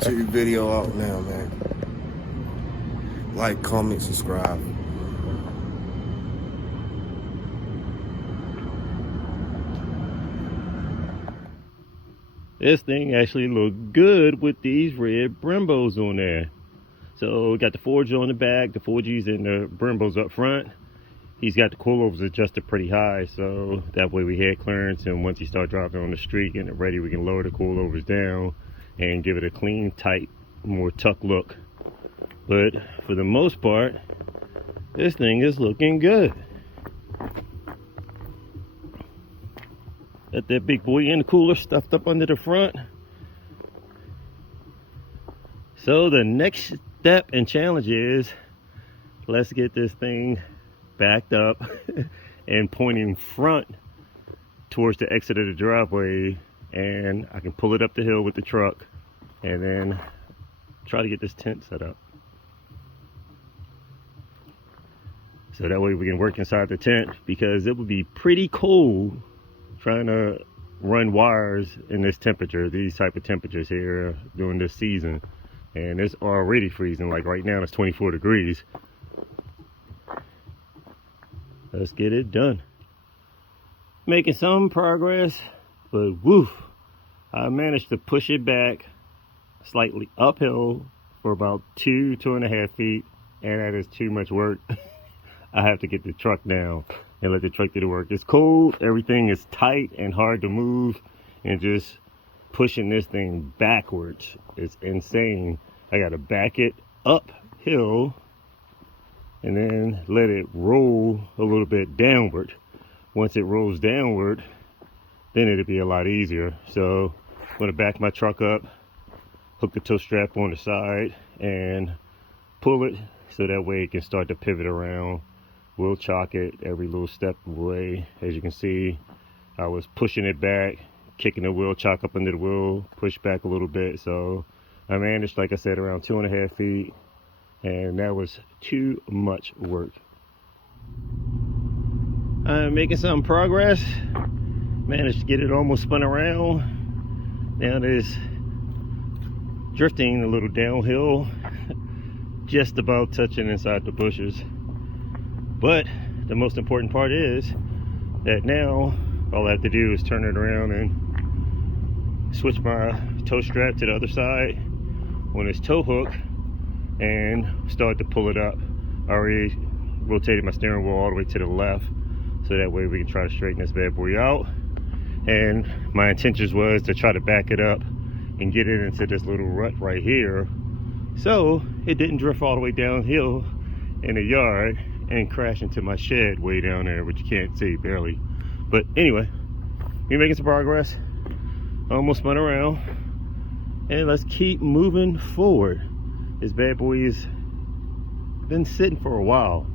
YouTube video out now, man. Like, comment, subscribe. This thing actually looked good with these red Brembos on there. So we got the 4G on the back, the 4Gs and the Brembos up front. He's got the coilovers adjusted pretty high, so that way we had clearance, and once you start driving on the street, getting it ready, we can lower the coilovers down and give it a clean, tight, more tuck look. But for the most part, this thing is looking good. Got that big boy intercooler stuffed up under the front. So the next step and challenge is, let's get this thing backed up and pointing front towards the exit of the driveway, and I can pull it up the hill with the truck and then try to get this tent set up. So that way we can work inside the tent, because it would be pretty cold trying to run wires in this temperature, these type of temperatures here during this season. And it's already freezing, like right now it's 24 degrees. Let's get it done. Making some progress, but woof, I managed to push it back slightly uphill for about 2.5 feet, and that is too much work. I have to get the truck down and let the truck do the work. It's cold, everything is tight and hard to move, and just pushing this thing backwards is insane. I gotta back it uphill and then let it roll a little bit downward. Once it rolls downward, then it'll be a lot easier. So I'm gonna back my truck up, hook the tow strap on the side, and pull it so that way it can start to pivot around. We'll chalk it every little step of the way. As you can see, I was pushing it back, kicking the wheel chock up under the wheel, push back a little bit. So I managed, like I said, around 2.5 feet, and that was too much work. I'm making some progress. Managed to get it almost spun around. Now it is drifting a little downhill, just about touching inside the bushes. But the most important part is that now all I have to do is turn it around and switch my tow strap to the other side on this tow hook and start to pull it up. I already rotated my steering wheel all the way to the left, so that way we can try to straighten this bad boy out. And my intentions was to try to back it up and get it into this little rut right here, so it didn't drift all the way downhill in the yard and crash into my shed way down there, which you can't see barely. But anyway, we're making some progress. Almost spun around, and let's keep moving forward. This bad boy has been sitting for a while,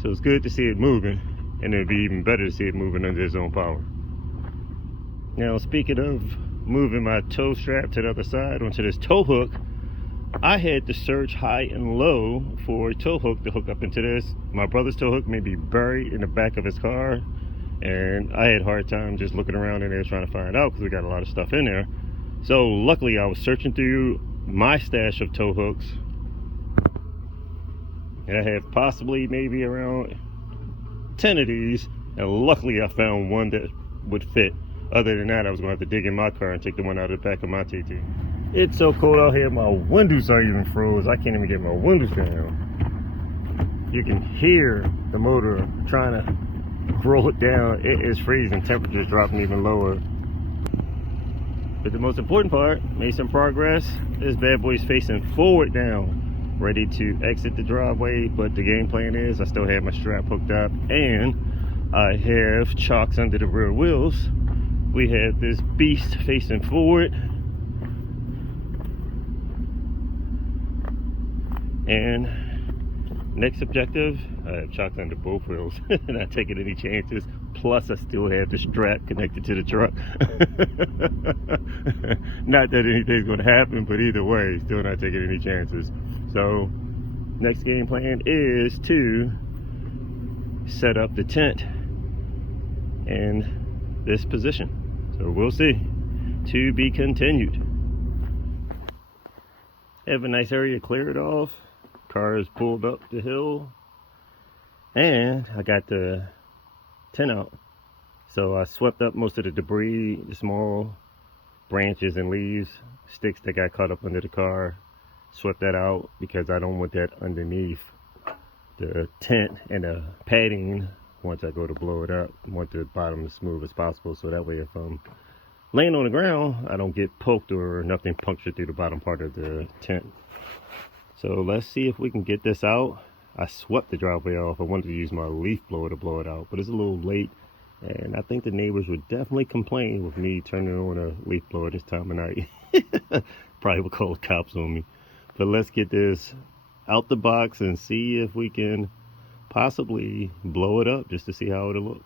so it's good to see it moving, and it'd be even better to see it moving under its own power. Now, speaking of moving my tow strap to the other side onto this tow hook, I had to search high and low for a tow hook to hook up into this. My brother's tow hook may be buried in the back of his car, and I had a hard time just looking around in there trying to find out, because we got a lot of stuff in there. So luckily I was searching through my stash of tow hooks, and I have possibly maybe around 10 of these, and luckily I found one that would fit. Other than that, I was going to have to dig in my car and take the one out of the back of my TT. It's so cold out here, my windows are even froze. I can't even get my windows down. You can hear the motor trying to roll it down. It is freezing. Temperature's dropping even lower. But the most important part, made some progress. This bad boy's facing forward now, ready to exit the driveway. But the game plan is I still have my strap hooked up, and I have chocks under the rear wheels. We have this beast facing forward, and next objective, I have chocks under both wheels. Not taking any chances. Plus I still have the strap connected to the truck. Not that anything's going to happen, but either way, still not taking any chances. So next game plan is to set up the tent in this position. So we'll see. To be continued. Have a nice area cleared off. Cars pulled up the hill. And I got the tint out. So I swept up most of the debris, the small branches and leaves, sticks that got caught up under the car. Swept that out because I don't want that underneath the tint and the padding once I go to blow it up. I want the bottom as smooth as possible, so that way if I'm laying on the ground, I don't get poked or nothing punctured through the bottom part of the tint. So let's see if we can get this out. I swept the driveway off. I wanted to use my leaf blower to blow it out, but it's a little late, and I think the neighbors would definitely complain with me turning on a leaf blower this time of night. Probably would call the cops on me. But let's get this out the box and see if we can possibly blow it up just to see how it'll look.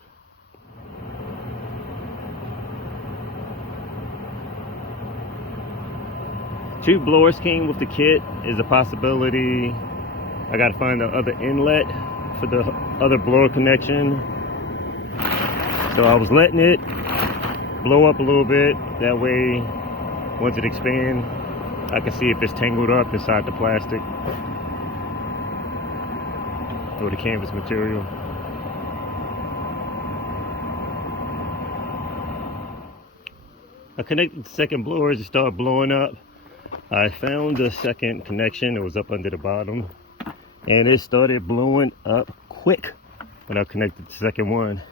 Two blowers came with the kit. Is a possibility. I gotta find the other inlet for the other blower connection. So I was letting it blow up a little bit. That way, once it expands, I can see if it's tangled up inside the plastic or the canvas material. I connected the second blower to start blowing up. I found the second connection. It was up under the bottom, and it started blowing up quick when I connected the second one.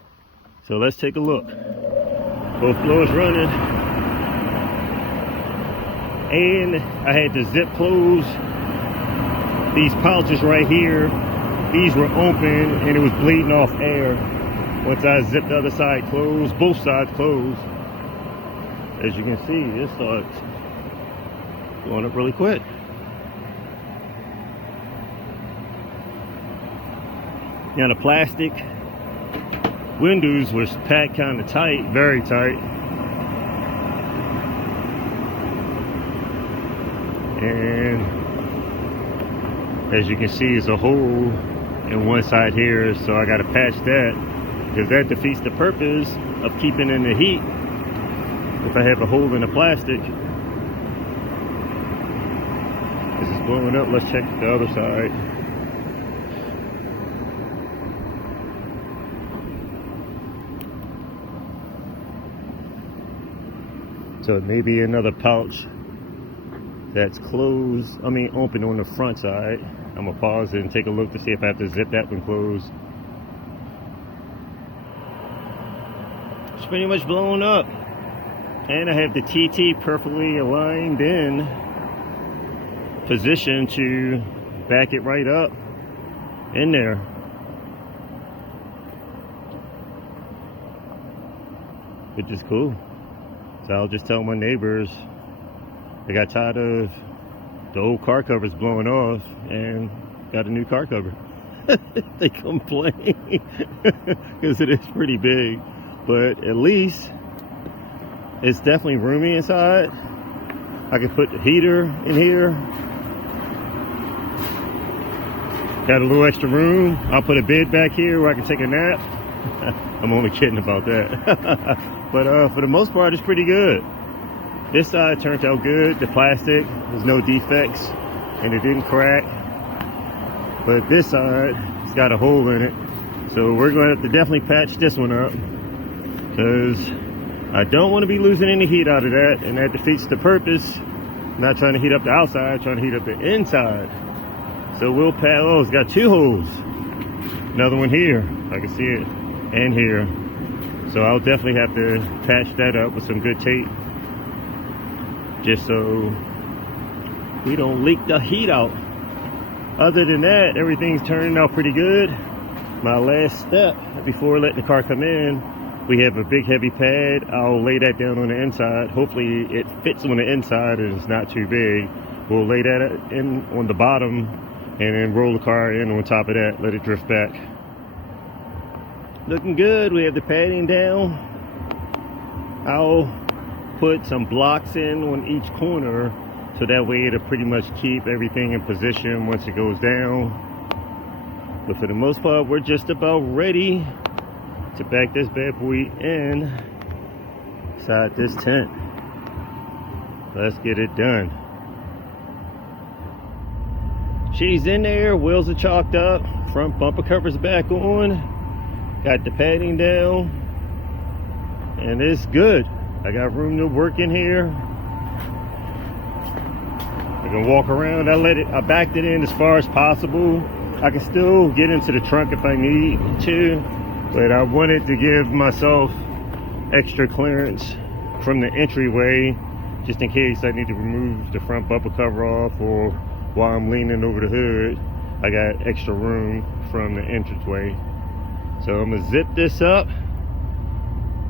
So let's take a look. Both blowers running, and I had to zip close these pouches right here. These were open and it was bleeding off air. Once I zipped the other side closed, both sides closed, as you can see, it starts blowing up really quick. Now the plastic windows was packed kind of tight, very tight. And as you can see, there's a hole in one side here, so I got to patch that because that defeats the purpose of keeping in the heat if I have a hole in the plastic. This is blowing up. Let's check the other side. So maybe another pouch that's closed, open on the front side. I'm gonna pause it and take a look to see if I have to zip that one closed. It's pretty much blown up. And I have the TT perfectly aligned in position to back it right up in there. Which is cool. So I'll just tell my neighbors I got tired of the old car covers blowing off and got a new car cover. They complain because it is pretty big, but at least it's definitely roomy inside. I can put the heater in here. Got a little extra room. I'll put a bed back here where I can take a nap. I'm only kidding about that. But for the most part, it's pretty good. This side turned out good. The plastic, there's no defects, and it didn't crack. But this side, it's got a hole in it. So we're going to have to definitely patch this one up, because I don't want to be losing any heat out of that, and that defeats the purpose. I'm not trying to heat up the outside, trying to heat up the inside. So we'll patch. Oh, it's got two holes. Another one here, I can see it, and here. So I'll definitely have to patch that up with some good tape, just so we don't leak the heat out. Other than that, everything's turning out pretty good. My last step before letting the car come in, we have a big heavy pad. I'll lay that down on the inside. Hopefully it fits on the inside and it's not too big. We'll lay that in on the bottom and then roll the car in on top of that, let it drift back. Looking good. We have the padding down. I'll put some blocks in on each corner, so that way it'll pretty much keep everything in position once it goes down. But for the most part, we're just about ready to back this bad boy in inside this tent. Let's get it done. She's in there, wheels are chalked up, front bumper covers back on, got the padding down, and it's good. I got room to work in here. I can walk around. I backed it in as far as possible. I can still get into the trunk if I need to, but I wanted to give myself extra clearance from the entryway, just in case I need to remove the front bumper cover off, or while I'm leaning over the hood, I got extra room from the entranceway. So I'm gonna zip this up,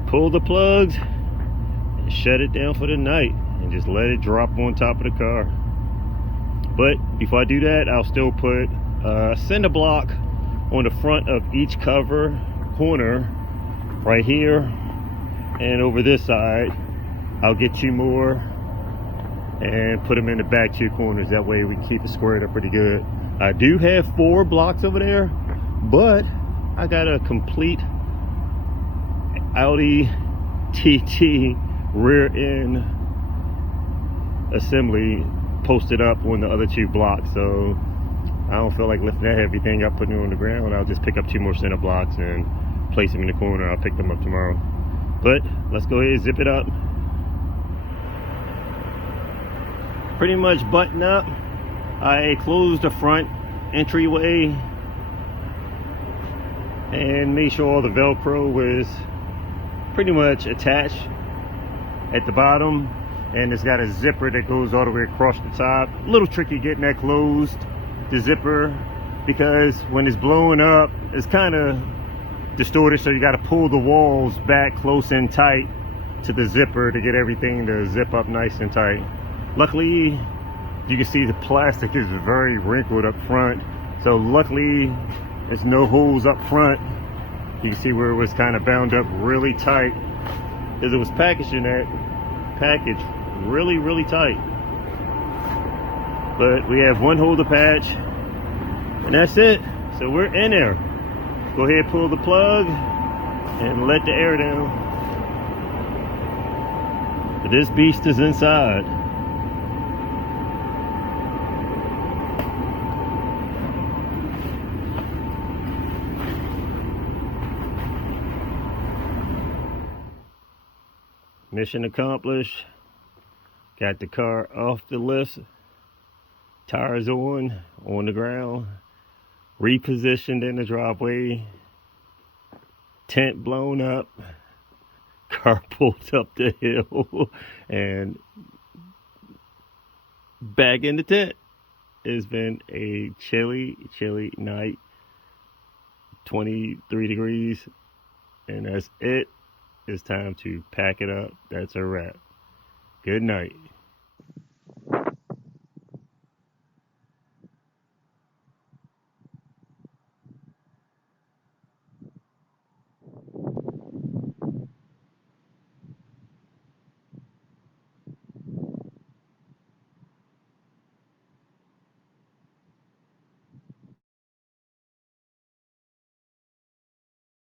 pull the plugs, and shut it down for the night, and just let it drop on top of the car. But before I do that, I'll still put a cinder block on the front of each cover corner, right here and over this side. I'll get 2 more and put them in the back 2 corners. That way we can keep it squared up pretty good. I do have 4 blocks over there, but I got a complete Audi TT rear end assembly posted up on the other 2 blocks, so I don't feel like lifting that heavy thing up, putting it on the ground. I'll just pick up 2 more center blocks and place them in the corner. I'll pick them up tomorrow. But let's go ahead and zip it up. Pretty much button up. I closed the front entryway and made sure all the Velcro was pretty much attached at the bottom, and it's got a zipper that goes all the way across the top. A little tricky getting that closed, the zipper, because when it's blowing up, it's kind of distorted, so you got to pull the walls back close and tight to the zipper to get everything to zip up nice and tight. Luckily, you can see the plastic is very wrinkled up front, so luckily there's no holes up front. You can see where it was kind of bound up really tight, because it was packaging that package really tight. But we have 1 holder patch, and that's it. So we're in there. Go ahead, pull the plug and let the air down. But this beast is inside. Mission accomplished. Got the car off the lift, tires on the ground, repositioned in the driveway, tent blown up, car pulled up the hill, and back in the tent. It's been a chilly night, 23 degrees, and that's it. It's time to pack it up. That's a wrap. Good night.